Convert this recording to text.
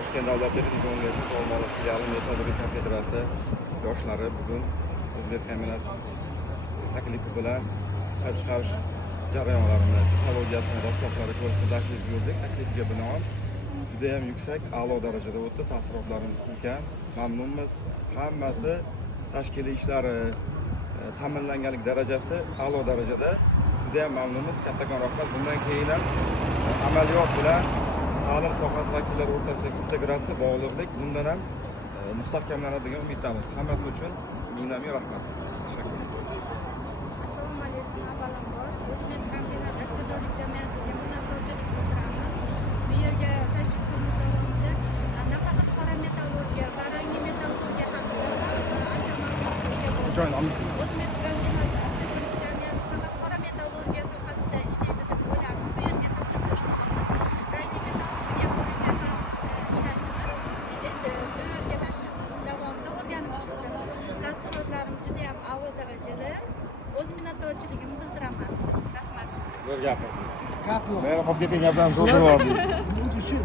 Toshkent davlat texnika universiteti Olmaliq filiali Metodika konfederatsiya yoshlari bugun o'zbek kombinat taklifi bilan ishlab chiqarish jarayonlarini, texnologiyasini, dasturlarini ko'rishga tashrif buyurdik. Taklifga binoan juda ham yuksak, a'lo darajada o'tdi. Taassurotlarimiz ulkan, mamnunmiz. Hammasi tashkiliy ishlari, ta'minlanganlik darajasi a'lo darajada. Juda ham mamnunmiz. Kattakon rahmat. Bundan keyin ham amaliyot bilan ta'lim sohasi vakillari o'rtasidagi integratsiya, bog'liqlik bundan ham mustahkamlanadi degan umiddamiz. Hammasi uchun ming rahmat. Tashakkur. Assalomu alaykum. Avvalambor o'zbek kombinat aksiyadorlik jamiyatiga minnatdorchilik bildiramiz. Bu yerga tashrif qilishimiz davomida nafaqat qora metallurgiya va rangli metallurgiya haqida ancha ma'lumotlarga o'zbek kombinat aksiyadorlik jamiyati faqat qora metallurgiya sohasida ishlaydi deb o'ylardim. Bu yerga tashrif qilishni oldim. Rangli metallurgiya bo'yicha ham ishlashini endi bu yerga tashrif davomida o'rganib chiqdim. Taassurotlarim juda ham a'lo darajada. O'z minnatdorchiligimni bildiraman. Rahmat. Zo'r gapirdingiz. Gap yo'q. Men qolib ketgan gaplarni zo'r javob berdingiz.